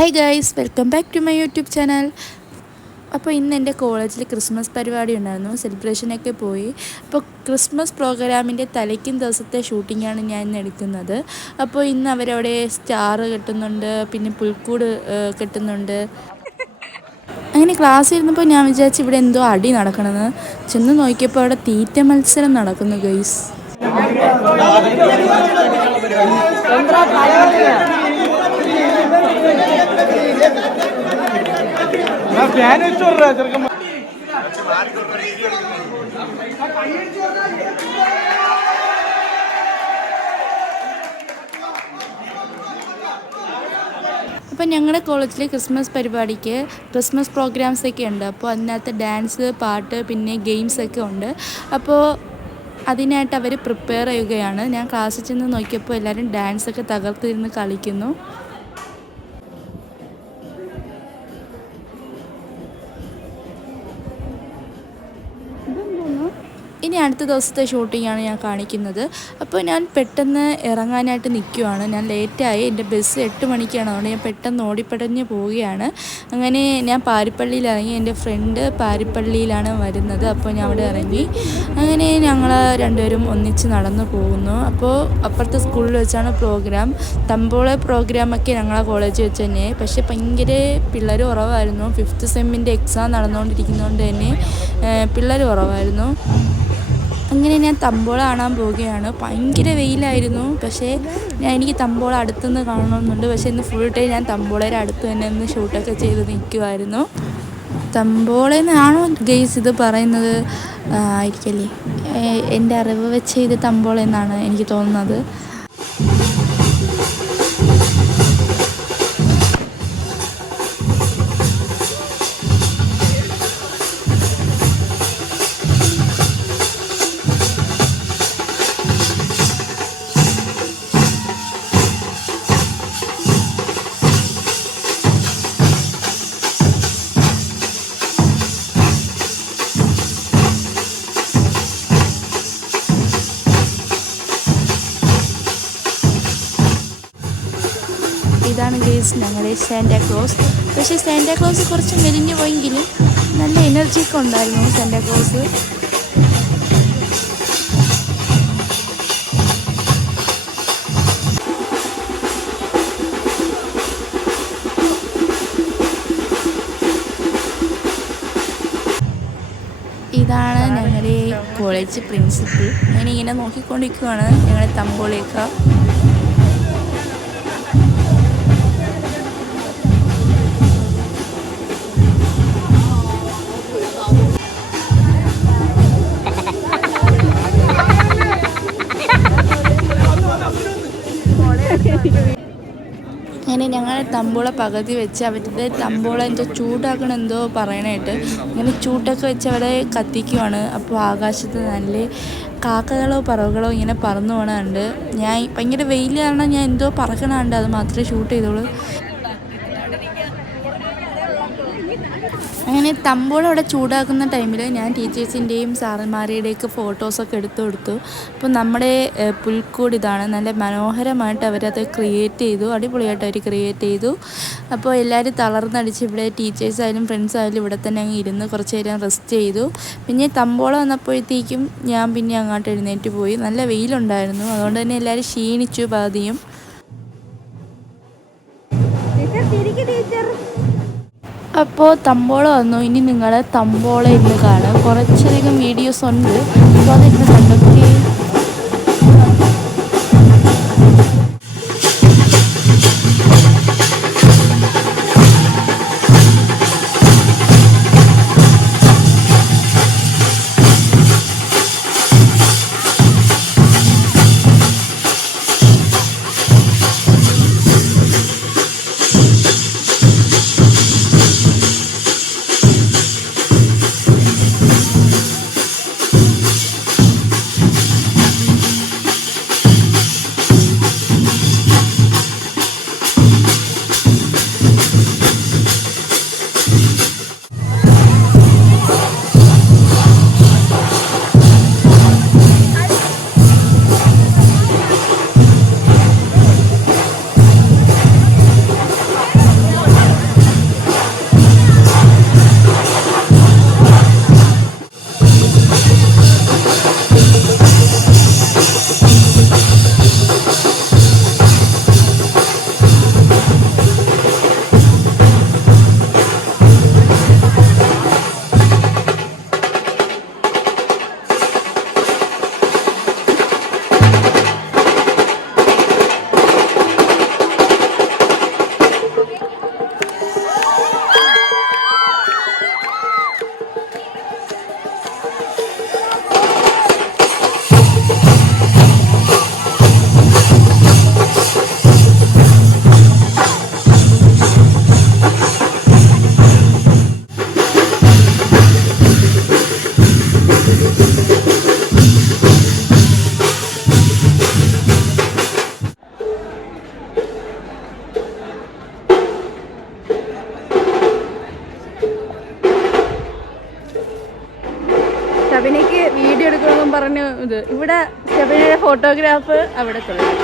Hi guys, welcome back to my YouTube channel. അപ്പോൾ ഇന്ന് എൻ്റെ കോളേജിൽ ക്രിസ്മസ് പരിപാടി ഉണ്ടായിരുന്നു. സെലിബ്രേഷനൊക്കെ പോയി. അപ്പോൾ ക്രിസ്മസ് പ്രോഗ്രാമിൻ്റെ തലേക്കും ദിവസത്തെ ഷൂട്ടിങ്ങാണ് ഞാൻ ഇന്ന് എടുക്കുന്നത്. അപ്പോൾ ഇന്ന് അവരവിടെ സ്റ്റാർ കെട്ടുന്നുണ്ട്, പിന്നെ പുൽക്കൂട് കെട്ടുന്നുണ്ട്. അങ്ങനെ ക്ലാസ് ഇരുന്നപ്പോൾ ഞാൻ വിചാരിച്ചു ഇവിടെ എന്തോ അടി നടക്കണമെന്ന്. ചെന്ന് നോക്കിയപ്പോൾ അവിടെ തീറ്റ മത്സരം നടക്കുന്നു ഗൈസ്. അപ്പം ഞങ്ങളുടെ കോളേജിൽ ക്രിസ്മസ് പരിപാടിക്ക് ക്രിസ്മസ് പ്രോഗ്രാംസൊക്കെ ഉണ്ട്. അപ്പോൾ അതിനകത്ത് ഡാൻസ്, പാട്ട്, പിന്നെ ഗെയിംസൊക്കെ ഉണ്ട്. അപ്പോൾ അതിനായിട്ട് അവർ പ്രിപ്പയർ ചെയ്യുകയാണ്. ഞാൻ ക്ലാസ്സിൽ ചെന്ന് നോക്കിയപ്പോൾ എല്ലാവരും ഡാൻസൊക്കെ തകർത്തിരുന്ന് കളിക്കുന്നു. ഇനി അടുത്ത ദിവസത്തെ ഷൂട്ടിങ്ങാണ് ഞാൻ കാണിക്കുന്നത്. അപ്പോൾ ഞാൻ പെട്ടെന്ന് ഇറങ്ങാനായിട്ട് നിൽക്കുവാണ്. ഞാൻ ലേറ്റായി, എൻ്റെ ബസ് 8 മണിക്കാണ്. അതുകൊണ്ട് ഞാൻ പെട്ടെന്ന് ഓടിപ്പടഞ്ഞ് പോവുകയാണ്. അങ്ങനെ ഞാൻ പാരിപ്പള്ളിയിൽ ഇറങ്ങി. എൻ്റെ ഫ്രണ്ട് പാരിപ്പള്ളിയിലാണ് വരുന്നത്. അപ്പോൾ ഞാൻ അവിടെ ഇറങ്ങി. അങ്ങനെ ഞങ്ങൾ രണ്ടുപേരും ഒന്നിച്ച് നടന്നു പോകുന്നു. അപ്പോൾ അപ്പുറത്തെ സ്കൂളിൽ വെച്ചാണ് പ്രോഗ്രാം. തമ്പോള പ്രോഗ്രാമൊക്കെ ഞങ്ങളെ കോളേജിൽ വെച്ച് തന്നെ. പക്ഷേ ഭയങ്കര പിള്ളേർ കുറവായിരുന്നു. 5th സെമ്മിൻ്റെ എക്സാം നടന്നുകൊണ്ടിരിക്കുന്നതുകൊണ്ട് തന്നെ പിള്ളേർ കുറവായിരുന്നു. അങ്ങനെ ഞാൻ തമ്പോള കാണാൻ പോവുകയാണ്. ഭയങ്കര വെയിലായിരുന്നു. പക്ഷേ എനിക്ക് തമ്പോള അടുത്തുനിന്ന് കാണണമെന്നുണ്ട്. പക്ഷേ ഇന്ന് ഫുൾ ടൈം ഞാൻ തമ്പോളയുടെ അടുത്ത് തന്നെ ഒന്ന് ഷൂട്ടൊക്കെ ചെയ്ത് നിൽക്കുമായിരുന്നു. തമ്പോളയെന്നാണോ ഗെയ്സ് ഇത് പറയുന്നത്? ആയിരിക്കല്ലേ, എൻ്റെ അറിവ് വെച്ച് ഇത് തമ്പോള എന്നാണ് എനിക്ക് തോന്നുന്നത്. ഇതാണ് ഗെയ്സ് ഞങ്ങളുടെ സാന്റാക്ലോസ്. പക്ഷേ സാന്റാക്ലോസ് കുറച്ച് മെലിഞ്ഞു പോയെങ്കിലും നല്ല എനർജിയൊക്കെ ഉണ്ടായിരുന്നു സാന്റാക്ലോസ്. ഇതാണ് ഞങ്ങളുടെ കോളേജ് പ്രിൻസിപ്പൽ. ഞാനിങ്ങനെ നോക്കിക്കൊണ്ടിരിക്കുകയാണ് ഞങ്ങളുടെ തമ്പോളയൊക്കെ. അങ്ങനെ ഞങ്ങൾ തമ്പോള പകുതി വെച്ച് അവരുടെ തമ്പോള എന്തോ ചൂടാക്കണം എന്തോ പറയണായിട്ട് അങ്ങനെ ചൂട്ടൊക്കെ വെച്ച് അവിടെ കത്തിക്കുവാണ്. അപ്പോൾ ആകാശത്ത് നല്ല കാക്കകളോ പറവകളോ ഇങ്ങനെ പറന്നു പോകണുണ്ട്. ഞാൻ ഭയങ്കര വെയിൽ കാരണം ഞാൻ എന്തോ പറക്കണുണ്ട്, അത് മാത്രമേ ഷൂട്ട് ചെയ്തോളൂ. അങ്ങനെ തമ്പോള അവിടെ ചൂടാക്കുന്ന ടൈമിൽ ഞാൻ ടീച്ചേഴ്സിൻ്റെയും സാറന്മാരുടെയൊക്കെ ഫോട്ടോസൊക്കെ എടുത്തു കൊടുത്തു. അപ്പോൾ നമ്മുടെ പുൽക്കൂട് ഇതാണ്. നല്ല മനോഹരമായിട്ട് അവരത് ക്രിയേറ്റ് ചെയ്തു. അടിപൊളിയായിട്ട് അവർ ക്രിയേറ്റ് ചെയ്തു. അപ്പോൾ എല്ലാവരും തളർന്നടിച്ച് ഇവിടെ ടീച്ചേഴ്സായാലും ഫ്രണ്ട്സായാലും ഇവിടെ തന്നെ അങ്ങ് ഇരുന്ന് കുറച്ച് നേരം റെസ്റ്റ് ചെയ്തു. പിന്നെ തമ്പോള വന്നപ്പോഴത്തേക്കും ഞാൻ പിന്നെ അങ്ങോട്ട് എഴുന്നേറ്റ് പോയി. നല്ല വെയിലുണ്ടായിരുന്നു, അതുകൊണ്ട് തന്നെ എല്ലാവരും ക്ഷീണിച്ചു പാതിയും. അപ്പോൾ തമ്പോള വന്നു. ഇനി നിങ്ങൾ തമ്പോള ഇന്ന് കാണാം. കുറച്ചധികം വീഡിയോസ് ഉണ്ട്, അപ്പോൾ അതിന്ന് കണ്ടെത്തി. ഇവിടെ ശബരിയുടെ ഫോട്ടോഗ്രാഫ് അവിടെ കൊള്ളാം.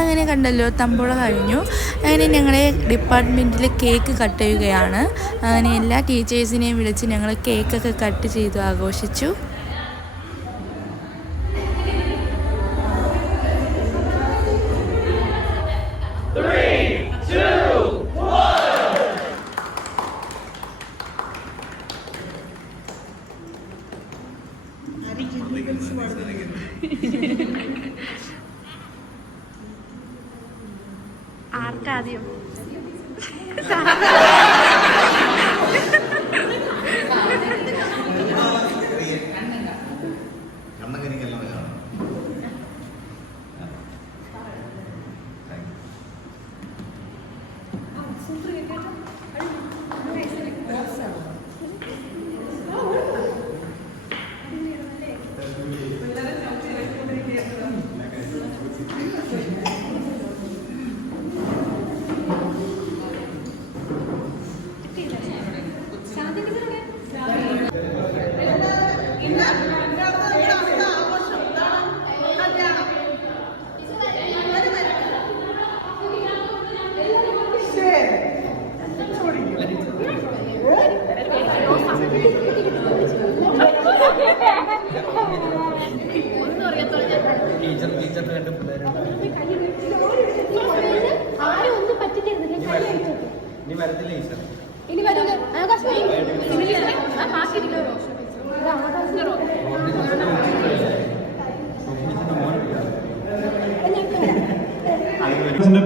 അങ്ങനെ കണ്ടല്ലോ, തമ്പോള കഴിഞ്ഞു. അങ്ങനെ ഞങ്ങളെ ഡിപ്പാർട്ട്മെൻറ്റിൽ കേക്ക് കട്ട് ചെയ്യുകയാണ്. അങ്ങനെ എല്ലാ ടീച്ചേഴ്സിനെയും വിളിച്ച് ഞങ്ങൾ കേക്കൊക്കെ കട്ട് ചെയ്തു ആഘോഷിച്ചു. ആർക്കാദ്യം?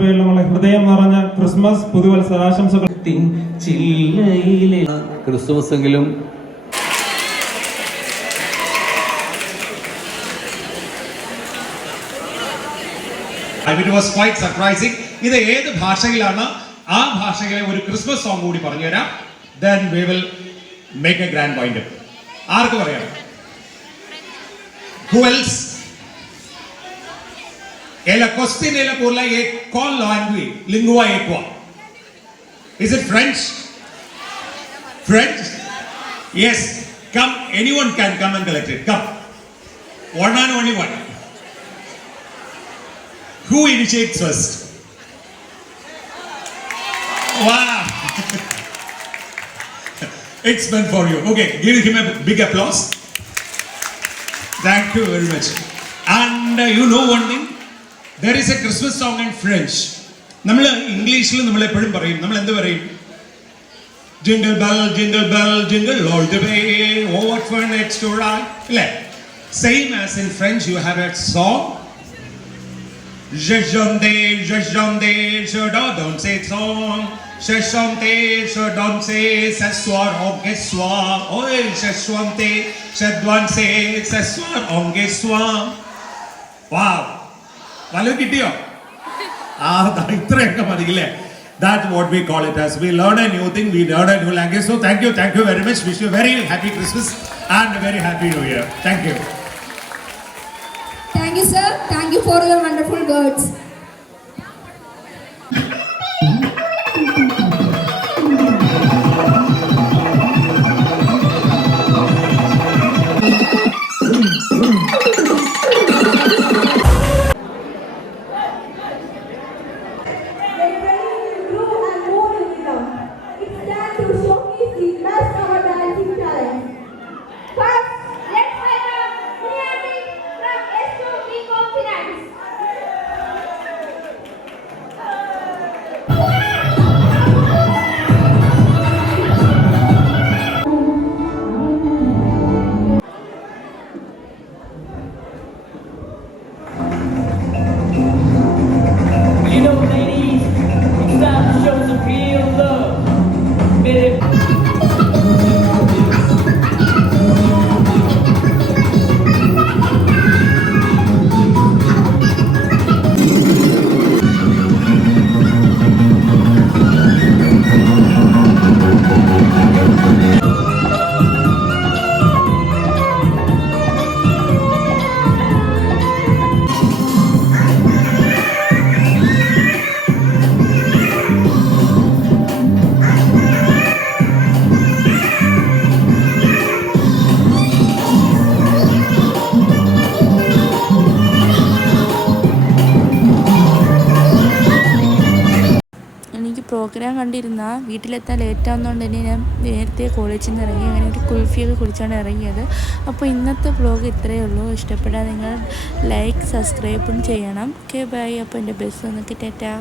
പേരിൽ നമ്മളെ ഹൃദയം നിറഞ്ഞ Christmas പുതുവത്സരാശംസകൾ. ക്രിസ്തുമസെങ്കിലും It was quite surprising. ഇത് ഏത് ഭാഷയിലാണ്? ആ ഭാഷയിലെ ഒരു ക്രിസ്മസ് സോങ് കൂടി പറഞ്ഞുതരാം. Then we will make a grand wind up. ആർക്ക് പറയാം? Who else? La costinella por la con langue lingua equa. Is it French? French? Yes. Come, anyone can come and collect it. Come. One and only one. Who initiates first? Wow. It's meant for you. Okay, give him a big applause. Thank you very much. And you know one thing, there is a Christmas song in French. നമ്മൾ ഇംഗ്ലീഷിൽ നമ്മൾ എപ്പോഴും പറയും, നമ്മൾ എന്ത് പറയും? Jingle bell, jingle all the way. Oh, what fun it's to ride. അല്ലേ? Same as in French, you have a song. Je chante, je danse song. Je chante, je danse, ce soir on que soir. Oh, je chante, je danse, ce soir on que soir. Wow. വല്ലതും കിട്ടിയോ? ഇത്രയൊക്കെ മതിയില്ലേ? That's what we call it as. We learn a new thing, we learn a new language. So thank you very much. Wish you a very happy Christmas and a very happy New Year. Thank you. Thank you, sir. Thank you for your wonderful words. You know, ladies, it's time to show some real love. Program കണ്ടിരുന്ന വീട്ടിലെത്താൻ ലേറ്റാവുന്നതുകൊണ്ട് തന്നെ ഞാൻ നേരത്തെ കോളേജിൽ നിന്ന് ഇറങ്ങി. അങ്ങനെ ഒരു കുൽഫിയൊക്കെ കുടിച്ചാണ് ഇറങ്ങിയത്. അപ്പോൾ ഇന്നത്തെ വ്ലോഗ് ഇത്രയേ ഉള്ളൂ. ഇഷ്ടപ്പെട്ടാൽ നിങ്ങൾ ലൈക്ക് സബ്സ്ക്രൈബും ചെയ്യണം. Okay bye. അപ്പോൾ എൻ്റെ ബസ് വന്നിട്ട് ടാറ്റാ.